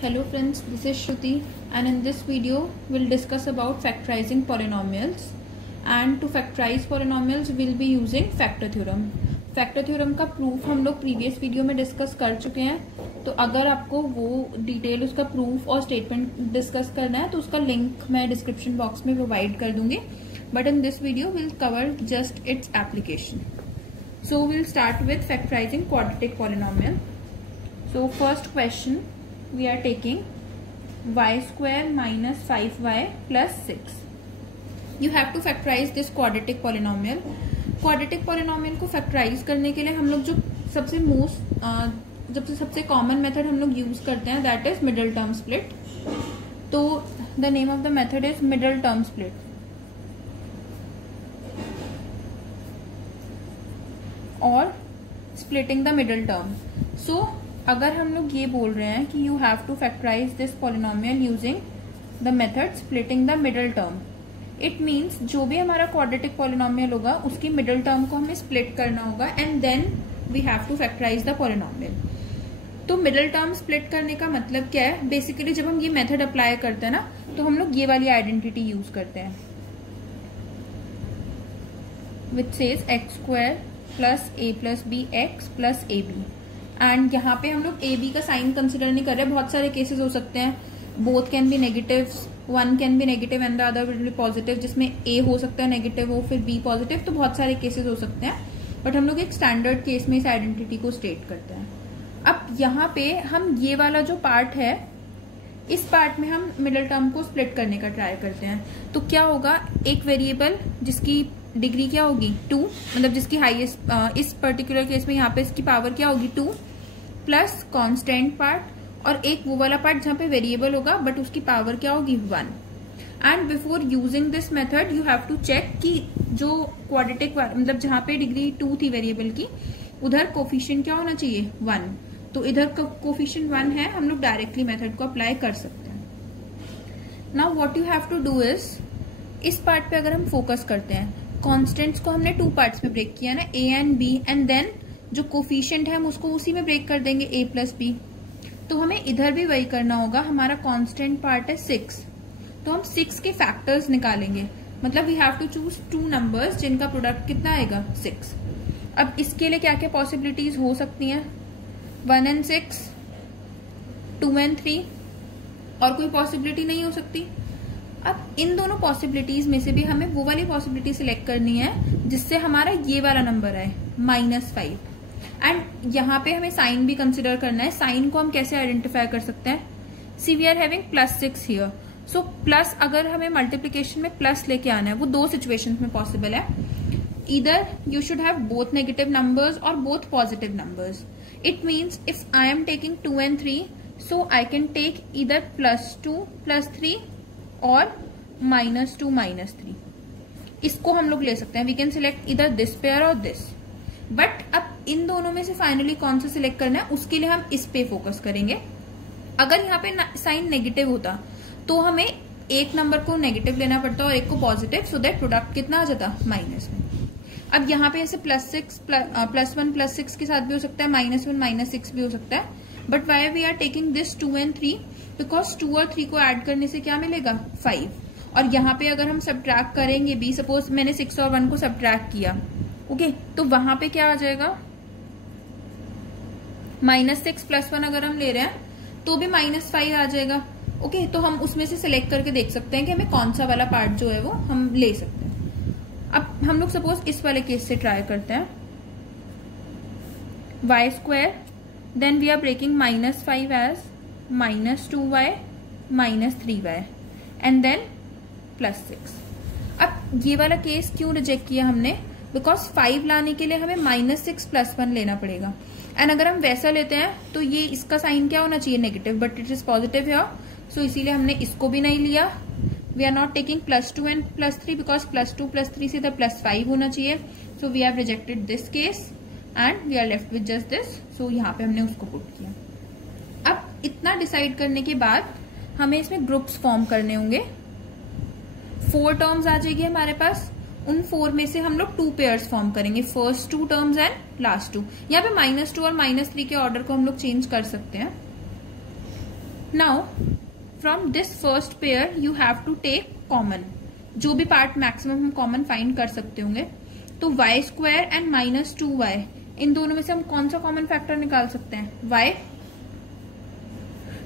Hello friends, this is Shruti and in this video we'll discuss about factorizing polynomials, and to factorize polynomials we'll be using factor theorem. Factor theorem का proof हम लोग previous video में discuss कर चुके हैं, तो अगर आपको वो डिटेल उसका प्रूफ और स्टेटमेंट डिस्कस करना है तो उसका लिंक मैं डिस्क्रिप्शन बॉक्स में प्रोवाइड कर दूंगी. But in this video will cover just its application. So will start with factorising quadratic polynomial. So first question we are taking y square minus 5y plus 6. You have to factorize this quadratic polynomial. Quadratic polynomial को factorize करने के लिए हम लोग जो सबसे common method हम लोग यूज करते हैं that is middle term split. तो the name of the method is middle term split. और splitting the middle term. So अगर हम लोग ये बोल रहे हैं कि you have to factorise this polynomial using the method splitting the middle term, it means जो भी हमारा क्वाड्रेटिक पॉलिनोमियल होगा उसकी मिडल टर्म को हमें स्प्लिट करना होगा and then we have to factorise the polynomial. तो मिडल टर्म स्प्लिट करने का मतलब क्या है? बेसिकली जब हम ये मेथड अप्लाई करते हैं ना तो हम लोग ये वाली आइडेंटिटी यूज करते हैं which says x square plus a plus b x plus a b. And यहाँ पे हम लोग ए बी का साइन कंसिडर नहीं कर रहे. बहुत सारे केसेस हो सकते हैं, both can be negative, one can be negative and the other will be positive, जिसमें ए हो सकता है नेगेटिव हो फिर बी पॉजिटिव. तो बहुत सारे केसेस हो सकते हैं, बट हम लोग एक स्टैंडर्ड केस में इस आइडेंटिटी को स्टेट करते हैं. अब यहाँ पे हम ये वाला जो पार्ट है इस पार्ट में हम मिडिल टर्म को स्प्लिट करने का ट्राई करते हैं. तो क्या होगा, एक वेरिएबल जिसकी डिग्री क्या होगी 2, मतलब जिसकी हाईएस्ट, इस पर्टिकुलर केस में यहाँ पे इसकी पावर क्या होगी 2 प्लस कांस्टेंट पार्ट, और एक वो वाला पार्ट जहां पे वेरिएबल होगा बट उसकी पावर क्या होगी 1. And before using this method you have to check कि जो क्वाड्रेटिक मतलब जहां पे डिग्री 2 थी वेरिएबल की उधर कोफिशिएंट क्या होना चाहिए 1. तो इधर कोफिशिएंट 1 है, हम लोग डायरेक्टली मेथड को अप्लाई कर सकते हैं. Now what you have to do is, इस पार्ट पे अगर हम फोकस करते हैं, कॉन्स्टेंट्स को हमने 2 पार्ट्स में ब्रेक किया ना, a and b, and then जो कोफिशिएंट है हम उसको उसी में ब्रेक कर देंगे a प्लस बी. तो हमें इधर भी वही करना होगा. हमारा कांस्टेंट पार्ट है 6, तो हम 6 के फैक्टर्स निकालेंगे. मतलब we have to choose 2 numbers जिनका प्रोडक्ट कितना आएगा 6. अब इसके लिए क्या क्या पॉसिबिलिटीज हो सकती हैं, 1 एंड 6, 2 एंड 3, और कोई पॉसिबिलिटी नहीं हो सकती. अब इन दोनों पॉसिबिलिटीज में से भी हमें वो वाली पॉसिबिलिटी सिलेक्ट करनी है जिससे हमारा ये वाला नंबर आए -5. एंड यहाँ पे हमें साइन भी कंसिडर करना है. साइन को हम कैसे आइडेंटिफाई कर सकते हैं, see we are having +6 here. So plus अगर हमें मल्टीप्लीकेशन में प्लस लेके आना है वो 2 सिचुएशंस में पॉसिबल है. Either you should have both negative numbers or both positive numbers. It means if I am taking 2 and 3, so I can take either +2 +3 और -2 -3. इसको हम लोग ले सकते हैं. वी कैन सिलेक्ट इधर दिस पेयर और दिस. बट अब इन दोनों में से फाइनली कौन सा सिलेक्ट करना है उसके लिए हम इस पे फोकस करेंगे. अगर यहाँ पे साइन नेगेटिव होता तो हमें एक नंबर को नेगेटिव लेना पड़ता और एक को पॉजिटिव, सो दैट प्रोडक्ट कितना आ जाता माइनस में. अब यहाँ पे ऐसे +1 +6 के साथ भी हो सकता है, -1 -6 भी हो सकता है. But why we are taking this 2 and 3, because 2 और 3 को ऐड करने से क्या मिलेगा 5. और यहाँ पे अगर हम सब्ट्रैक्ट करेंगे भी, सपोज मैंने 6 और 1 को सब्ट्रैक्ट किया, ओके, तो वहां पे क्या आ जाएगा -6 + 1 अगर हम ले रहे हैं तो भी -5 आ जाएगा. ओके, तो हम उसमें से सिलेक्ट करके देख सकते हैं कि हमें कौन सा वाला पार्ट जो है वो हम ले सकते हैं. अब हम लोग सपोज इस वाले केस से ट्राई करते हैं, y square, then we are breaking -5 as -2y -3y and then +6. अब ये वाला केस क्यों रिजेक्ट किया हमने, बिकॉज 5 लाने के लिए हमें -6 + 1 लेना पड़ेगा. एंड अगर हम वैसा लेते हैं तो ये इसका साइन क्या होना चाहिए negative, but it is positive है, सो इसीलिए हमने इसको भी नहीं लिया. We are not taking +2 and +3 because +2 +3 से +5 होना चाहिए. So we have rejected this case and we are left with just this. So यहाँ पे हमने उसको पुट किया. अब इतना डिसाइड करने के बाद हमें इसमें ग्रुप्स फॉर्म करने होंगे. 4 टर्म्स आ जाएगी हमारे पास. उन 4 में से हम लोग 2 पेयर्स फॉर्म करेंगे, फर्स्ट 2 टर्म्स एंड लास्ट 2. यहाँ पे -2 और -3 के ऑर्डर को हम लोग चेंज कर सकते हैं. Now from this first pair you have to take common, जो भी पार्ट मैक्सिमम हम कॉमन फाइंड कर सकते होंगे. तो y स्क्वायर एंड -2y, इन दोनों में से हम कौन सा कॉमन फैक्टर निकाल सकते हैं? y.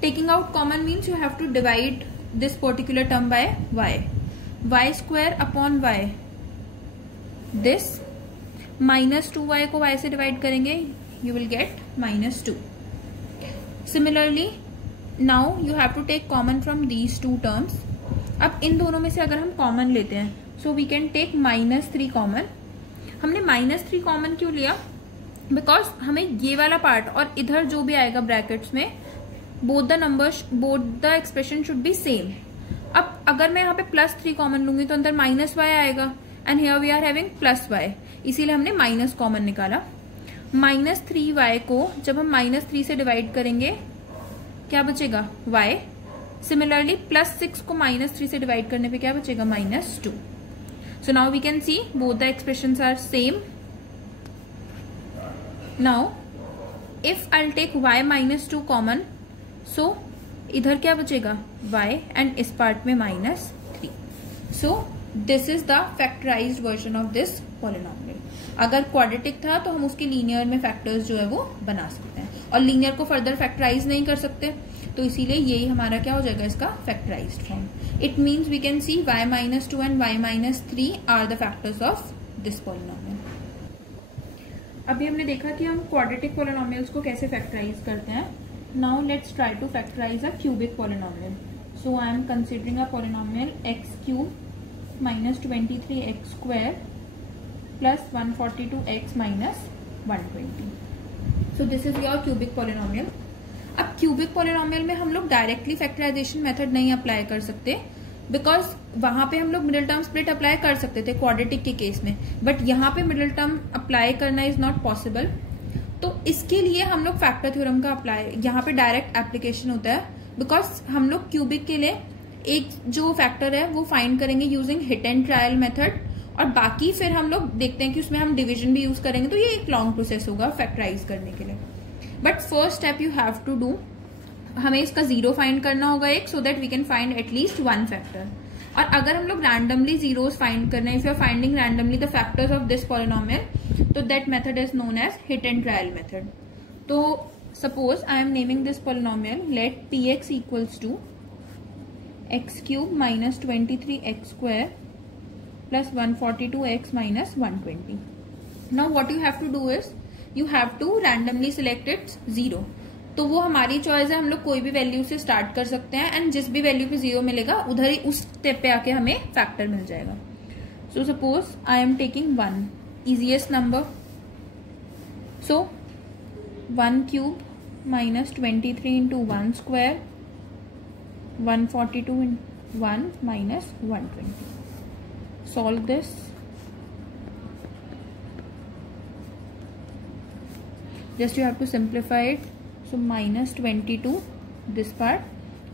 Taking out common means you have to divide this particular term by y. y square upon y, this -2y को y से डिवाइड करेंगे, you will get -2. Similarly now you have to take common from these two terms. अब इन दोनों में से अगर हम कॉमन लेते हैं, so we can take -3 common. हमने -3 कॉमन क्यों लिया? बिकॉज हमें ये वाला पार्ट और इधर जो भी आएगा ब्रैकेट्स में, both the expression should be same. अब अगर मैं यहाँ पे +3 कॉमन लूंगी तो अंदर -y आएगा, and here we are having +y, इसीलिए हमने माइनस कॉमन निकाला. -3y को जब हम -3 से डिवाइड करेंगे क्या बचेगा? y. सिमिलरली +6 को -3 से डिवाइड करने पे क्या बचेगा? -2. So now we can see both the expressions are same. Now if I take y -2 common, so इधर क्या बचेगा? y, एंड इस पार्ट में -3. So this is the factorized version of this polynomial. अगर क्वाड्रेटिक था तो हम उसके लीनियर में फैक्टर्स जो है वो बना सकते हैं, और लीनियर को फर्दर फैक्टराइज नहीं कर सकते, तो इसीलिए यही हमारा क्या हो जाएगा? इसका factorised form. It means we can see y -2 and y -3 are the factors of this polynomial. अभी हमने देखा कि हम क्वाड्रेटिक पॉलिनोमियल्स को कैसे फैक्टराइज करते हैं. Now let's try to factorise a cubic polynomial. So I am considering a polynomial x³ -23x² + 142x - 120. So this is your cubic polynomial. अब क्यूबिक पॉलिनोमियल में हम लोग डायरेक्टली फैक्टराइजेशन मेथड नहीं apply कर सकते, बिकॉज वहां पे हम लोग मिडिल टर्म स्प्लिट अप्लाई कर सकते थे क्वाड्रेटिक के केस में, बट यहाँ पे मिडिल टर्म अप्लाई करना इज नॉट पॉसिबल. तो इसके लिए हम लोग फैक्टर थ्योरम का अप्लाई यहाँ पे डायरेक्ट एप्लीकेशन होता है, बिकॉज हम लोग क्यूबिक के लिए एक जो फैक्टर है वो फाइंड करेंगे using hit and trial method, और बाकी फिर हम लोग देखते हैं कि उसमें हम डिवीजन भी यूज करेंगे. तो ये एक लॉन्ग प्रोसेस होगा फैक्टराइज करने के लिए. But first step you have to do, हमें इसका 0 फाइंड करना होगा एक, so that we can find at least 1 factor. और अगर हम लोग रैंडमली जीरोस फाइंड करना है, if you are finding randomly the factors of this polynomial, तो that method is known as hit and trial method. तो suppose I am naming this polynomial, let px equals to x³ -23x² + 142x - 120. Now what you have to do is you have to randomly select it's 0. तो वो हमारी choice है, हम लोग कोई भी value से स्टार्ट कर सकते हैं, एंड जिस भी वैल्यू पे 0 मिलेगा उधर ही उस स्टेप पे आके हमें फैक्टर मिल जाएगा. So suppose I am taking 1, easiest number. So 1³ -23 × 1² 142 × 1 - 120. Solve this. Just you have to simplify it. So -22 this part,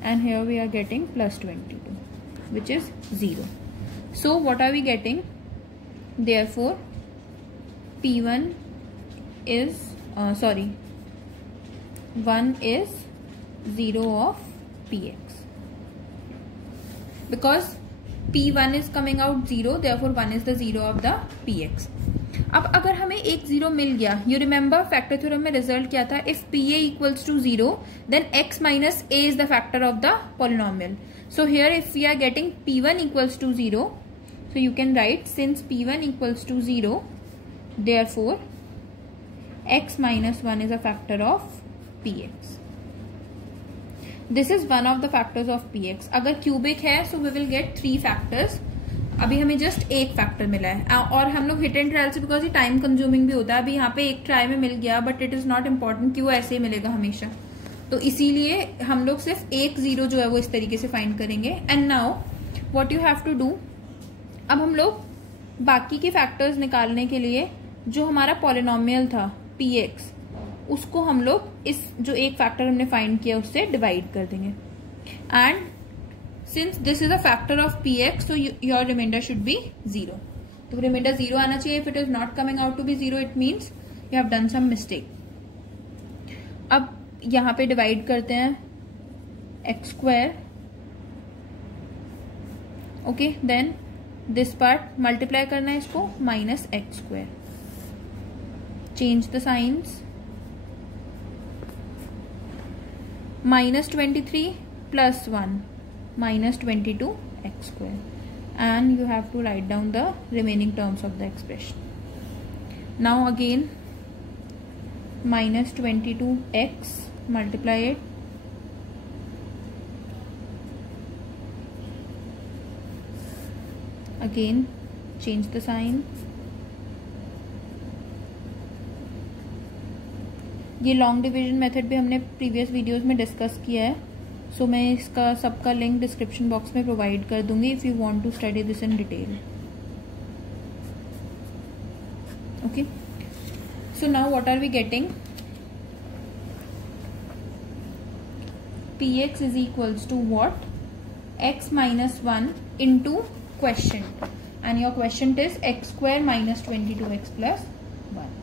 and here we are getting +22, which is 0. So what are we getting? Therefore P1 is 1 is 0 of Px, because P1 is coming out 0, therefore 1 is the 0 of the Px. अब अगर हमें एक 0 मिल गया, you remember factor theorem में result क्या था? If Pa equals to 0 then x minus a is the factor of the polynomial. So here if we are getting P1 equals to 0, so you can write since P1 equals to 0, therefore x minus 1 is a factor of Px. This is one of the factors of Px. अगर cubic है so we will get 3 factors. अभी हमें just एक factor मिला है, और हम लोग हिट एंड ट्रायल से, बिकॉज ये टाइम कंज्यूमिंग भी होता है. अभी यहाँ पे एक ट्राई में मिल गया, but it is not important, क्यों ऐसे ही मिलेगा हमेशा. तो इसीलिए हम लोग सिर्फ एक 0 जो है वो इस तरीके से फाइंड करेंगे. And now what you have to do, अब हम लोग बाकी के फैक्टर्स निकालने के लिए जो हमारा पॉलिनोमियल था Px, उसको हम लोग इस जो एक फैक्टर हमने फाइंड किया उससे डिवाइड कर देंगे. And since this is a factor of Px, so your remainder should be 0. तो रिमाइंडर 0 आना चाहिए. If it is not coming out to be 0, it means you have done some mistake. अब यहाँ पे डिवाइड करते हैं. X square. Okay, then this part multiply करना है इसको minus x square. Change the signs. -23 plus 1 -22 x square, and you have to write down the remaining terms of the expression. Now again -22x, multiply it. Again change the sign. ये long division method भी हमने previous videos में discuss किया है, सो मैं इसका सबका link description box में प्रोवाइड कर दूंगी if you want to study this in detail. Okay, so now what are we getting? px is equals to what? x minus 1 into quotient, and your quotient is x square minus 22x plus 1.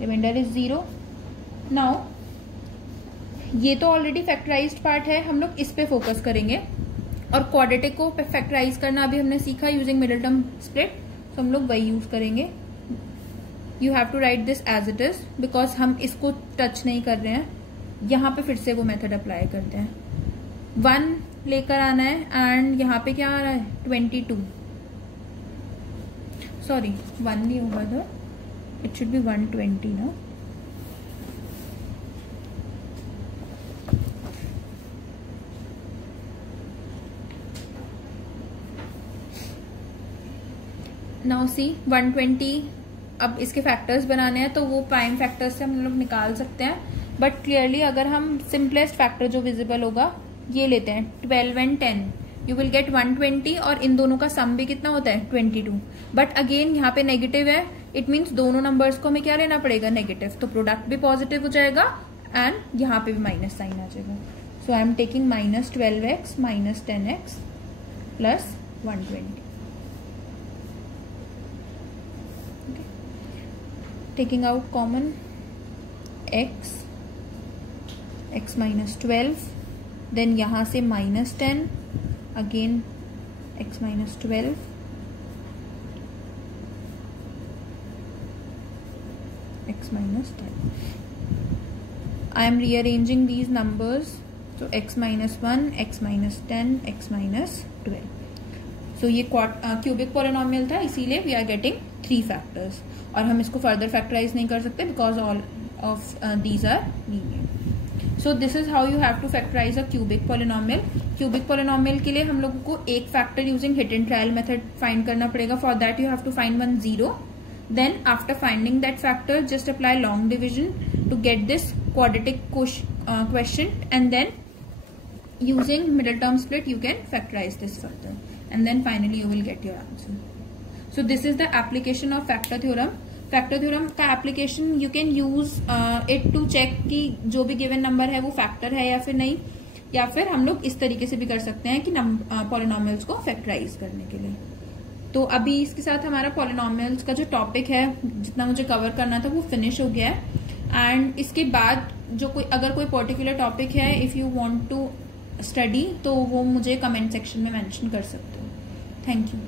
Remainder is 0. Now ये तो already factorised part है, हम लोग इस पे focus करेंगे. और quadratic को फैक्टराइज करना अभी हमने सीखा यूजिंग मिडिल टर्म स्प्लिट, तो हम लोग वही यूज करेंगे. You have to write this as it is because हम इसको टच नहीं कर रहे हैं. यहाँ पे फिर से वो मेथड अप्लाई करते हैं. 1 लेकर आना है एंड यहाँ पे क्या आ रहा है 22. सॉरी 1 नहीं होगा तो it should be 120 now. Now see 120. अब इसके फैक्टर्स बनाने हैं तो वो प्राइम फैक्टर्स से हम लोग निकाल सकते हैं, बट क्लियरली अगर हम सिंपलेस्ट फैक्टर जो विजिबल होगा ये लेते हैं 12 एंड 10, यू विल गेट 120 और इन दोनों का सम भी कितना होता है 22. बट अगेन यहाँ पे नेगेटिव है, इट मीन्स दोनों नंबर्स को हमें क्या लेना पड़ेगा नेगेटिव, तो प्रोडक्ट भी पॉजिटिव हो जाएगा एंड यहाँ पे भी माइनस साइन आ जाएगा. So I am taking -12x - 10x plus 120. Taking out common x minus 12, then यहाँ से -10, again x minus 12, x minus 10. I am rearranging these numbers, so x minus 1, x minus 10, x minus 12. So ये cubic polynomial था, इसीलिए we are getting 3 factors, और हम इसको further factorise नहीं कर सकते because all of these are linear. So this is how you have to factorise a cubic polynomial. Cubic polynomial के लिए हम लोगों को एक factor using hit and trial method find करना पड़ेगा. For that you have to find 1 0. Then after finding that factor, just apply long division to get this quadratic quotient, and then using middle term split you can factorize this further, and then finally you will get your answer. So this is the application of factor theorem. Factor theorem का application you can use it to check कि जो भी given number है वो factor है या फिर नहीं, या फिर हम लोग इस तरीके से भी कर सकते हैं कि polynomials को factorize करने के लिए. तो अभी इसके साथ हमारा पॉलिनोमियल्स का जो टॉपिक है जितना मुझे कवर करना था वो फिनिश हो गया है. एंड इसके बाद जो अगर कोई पर्टिकुलर टॉपिक है if you want to study तो वो मुझे कमेंट सेक्शन में मेंशन कर सकते हो. Thank you.